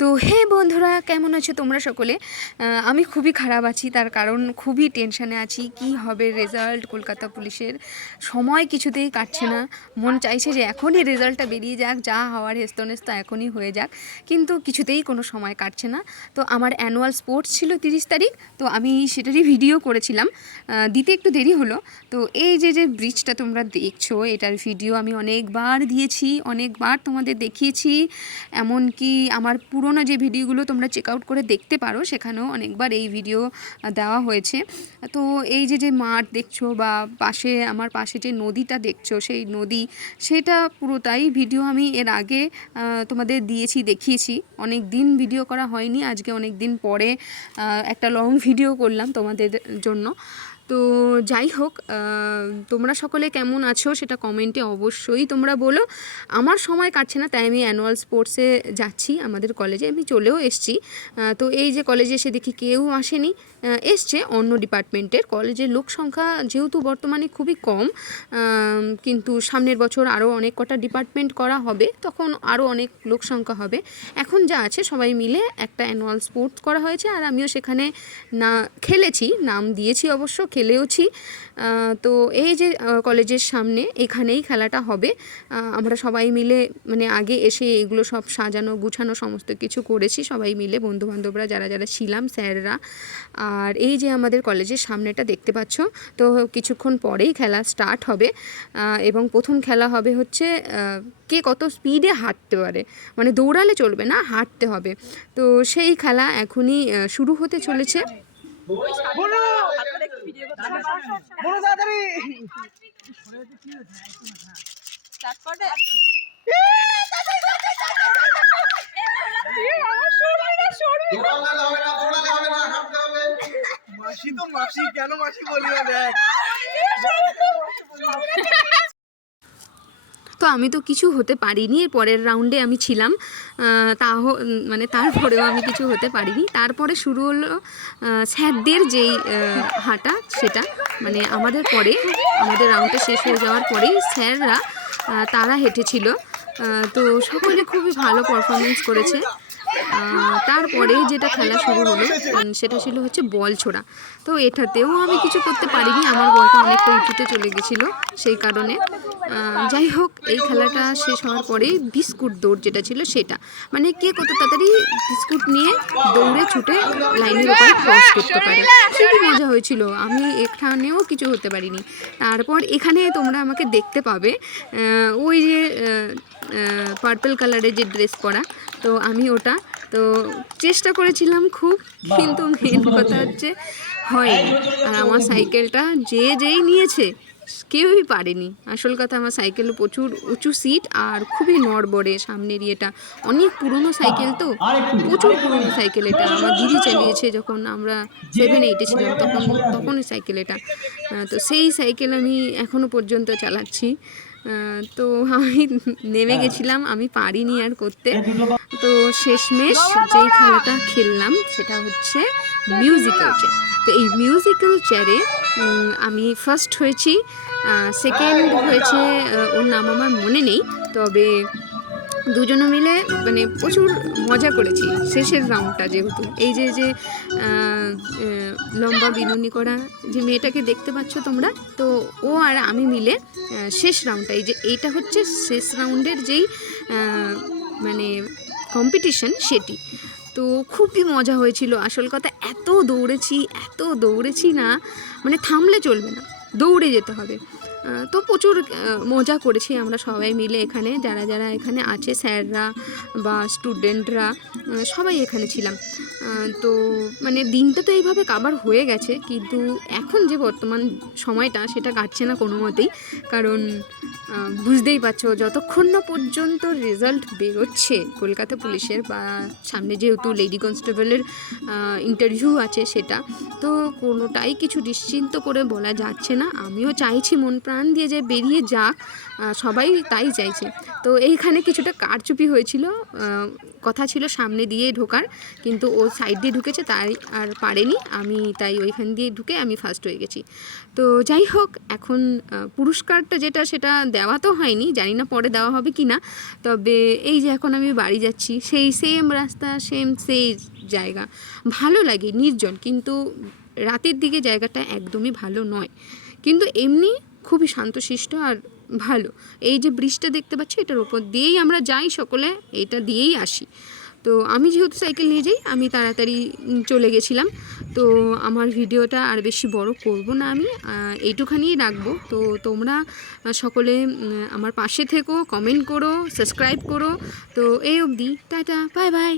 তো হে বন্ধুরা, কেমন আছো তোমরা সকলে? আমি খুবই খারাপ আছি, তার কারণ খুবই টেনশানে আছি। কি হবে রেজাল্ট কলকাতা পুলিশের? সময় কিছুতেই কাটছে না। মন চাইছে যে এখনই রেজাল্টটা বেরিয়ে যাক, যা হওয়ার হেস্তনেস্ত এখনই হয়ে যাক। কিন্তু কিছুতেই কোনো সময় কাটছে না। তো আমার অ্যানুয়াল স্পোর্টস ছিল তিরিশ তারিখ, তো আমি সেটারই ভিডিও করেছিলাম। দিতে একটু দেরি হলো। তো এই যে যে ব্রিজটা তোমরা দেখছ, এটার ভিডিও আমি অনেকবার দিয়েছি, অনেকবার তোমাদের দেখিয়েছি। এমনকি আমার পুরনো যে ভিডিওগুলো তোমরা চেক আউট করে দেখতে পারো, সেখানেও অনেকবার এই ভিডিও দেওয়া হয়েছে। তো এই যে যে মাঠ দেখছ বা পাশে, আমার পাশে যে নদীটা দেখছ, সেই নদী, সেটা পুরোটাই ভিডিও আমি এর আগে তোমাদের দিয়েছি, দেখিয়েছি। অনেক দিন ভিডিও করা হয়নি, আজকে অনেক দিন পরে একটা লং ভিডিও করলাম তোমাদের জন্য। তো যাই হোক তোমরা সকলে কেমন আছো সেটা কমেন্টে অবশ্যই তোমরা বলো। আমার সময় কাটছে না, তাই আমি অ্যানুয়াল স্পোর্টসে যাচ্ছি, আমাদের কলেজে আমি চলেও এসছি। তো এই যে কলেজে এসে দেখি কেউ আসেনি এসছে অন্য ডিপার্টমেন্টের কলেজের লোক সংখ্যা যেহেতু বর্তমানে খুবই কম কিন্তু সামনের বছর আরও অনেক কটা ডিপার্টমেন্ট করা হবে, তখন আরও অনেক লোক সংখ্যা হবে। এখন যা আছে সবাই মিলে একটা অ্যানুয়াল স্পোর্টস করা হয়েছে, আর আমিও সেখানে না খেলেছি, নাম দিয়েছি অবশ্য খেলেওছি। তো এই যে কলেজের সামনে এখানেই খেলাটা হবে। আমরা সবাই মিলে মানে আগে এসে এগুলো সব সাজানো, গুছানো সমস্ত কিছু করেছি। সবাই মিলে বন্ধুবান্ধবরা যারা যারা ছিলাম, স্যাররা। আর এই যে আমাদের কলেজের সামনেটা দেখতে পাচ্ছ, তো কিছুক্ষণ পরেই খেলা স্টার্ট হবে। এবং প্রথম খেলা হবে হচ্ছে কে কত স্পিডে হাঁটতে পারে। মানে দৌড়ালে চলবে না, হাঁটতে হবে। তো সেই খেলা এখনই শুরু হতে চলেছে। হাঁটতে হবে মাসি তো মাসি কেন মাসি বলি না দেখ তো আমি তো কিছু হতে পারিনি। এর পরের রাউন্ডে আমি ছিলাম। তা মানে তারপরেও আমি কিছু হতে পারিনি। তারপরে শুরু হলো স্যারদের যেই হাঁটা, সেটা। মানে আমাদের পরে, আমাদের রাউন্ডটা শেষ হয়ে যাওয়ার পরেই স্যাররা তারা হেঁটেছিল। তো সকলে খুবই ভালো পারফরমেন্স করেছে। তারপরে যেটা খেলা শুরু হলো সেটা ছিল হচ্ছে বল ছোড়া। তো এটাতেও আমি কিছু করতে পারিনি, আমার বলটা অনেকটা উঁচুতে চলে গেছিল সেই কারণে। যাই হোক, এই খেলাটা শেষ হওয়ার পরেই বিস্কুট দৌড় যেটা ছিল সেটা। মানে কে কত তাড়াতাড়ি বিস্কুট নিয়ে দৌড়ে ছুটে লাইনের উপরে ক্রস করতে পারে। খুবই মজা হয়েছিল, আমি এখানেও কিছু হতে পারিনি। তারপর এখানে তোমরা আমাকে দেখতে পাবে ওই যে পার্পল কালারের যে ড্রেস পরা তো আমি ওটা তো চেষ্টা করেছিলাম খুব কিন্তু মেন কথা হচ্ছে হয়নি। আর আমার সাইকেলটা যে যেই নিয়েছে কেউই পারেনি। আসল কথা আমার সাইকেলে প্রচুর উঁচু সিট আর খুবই নড়বড়ে সামনের ইয়েটা। অনেক পুরনো সাইকেল তো প্রচুর পুরনো সাইকেল এটা। আমার দিদি চালিয়েছে যখন আমরা সেভেন এইটে ছিলাম তখন তখনই সাইকেল এটা। তো সেই সাইকেল আমি এখনও পর্যন্ত চালাচ্ছি। তো আমি নেমে গেছিলাম, আমি পারিনি আর করতে। তো শেষমেশ যেই খেলাটা খেললাম, সেটা হচ্ছে মিউজিক্যাল চেয়ার তো এই মিউজিক্যাল চেয়ারে আমি ফার্স্ট হয়েছি সেকেন্ড হয়েছে ওর নাম আমার মনে নেই, তবে দুজনে মিলে মানে প্রচুর মজা করেছি শেষের রাউন্ডটা যেহেতু। এই যে যে লম্বা বিনুনি করা যে মেয়েটাকে দেখতে পাচ্ছ তোমরা, তো ও আর আমি মিলে শেষ রাউন্ডটা, এই যে এইটা হচ্ছে শেষ রাউন্ডের যেই মানে কম্পিটিশন সেটি। তো খুবই মজা হয়েছিল। আসল কথা, এত দৌড়েছি এত দৌড়েছি না মানে থামলে চলবে না, দৌড়ে যেতে হবে। তো প্রচুর মজা করেছি আমরা সবাই মিলে এখানে। যারা যারা এখানে আছে, স্যাররা বা স্টুডেন্টরা সবাই এখানে ছিলাম। তো মানে দিনটা তো এইভাবে কাবার হয়ে গেছে, কিন্তু এখন যে বর্তমান সময়টা, সেটা কাটছে না কোনো মতেই। কারণ বুঝতেই পারছ, যতক্ষণ না পর্যন্ত রেজাল্ট বেরোচ্ছে কলকাতা পুলিশের বা সামনে যেহেতু লেডি কনস্টেবলের ইন্টারভিউ আছে সেটা, তো কোনোটাই কিছু নিশ্চিন্ত করে বলা যাচ্ছে না। আমিও চাইছি মন প্রাণ দিয়ে যে বেরিয়ে যাক সবাই তাই চাইছে। তো এইখানে কিছুটা কারচুপি হয়েছিল কথা ছিল সামনে দিয়ে ঢোকার, কিন্তু ও সাইড দিয়ে ঢুকেছে, তাই আর পারেনি। আমি তাই ওইখান দিয়ে ঢুকে আমি ফার্স্ট হয়ে গেছি। তো যাই হোক, এখন পুরস্কারটা যেটা, সেটা দেওয়া তো হয়নি, জানি না পরে দেওয়া হবে কি না তবে এই যে এখন আমি বাড়ি যাচ্ছি, সেই সেম রাস্তা সেম সেই জায়গা। ভালো লাগে, নির্জন, কিন্তু রাতের দিকে জায়গাটা একদমই ভালো নয়। কিন্তু এমনি খুবই শান্তশিষ্ট আর ভালো। এই যে ব্রিজটা দেখতে পাচ্ছি এটার উপর দিয়েই আমরা যাই সকলে এটা দিয়েই আসি। তো আমি যেহেতু সাইকেল নিয়ে যাই আমি তাড়াতাড়ি চলে গেছিলাম। তো আমার ভিডিওটা আর বেশি বড় করব না আমি আহ, এইটুখানিই রাখব। তো তোমরা সকলে আমার পাশে থেকো কমেন্ট করো সাবস্ক্রাইব করো। তো এই অবধি টাটা বাই বাই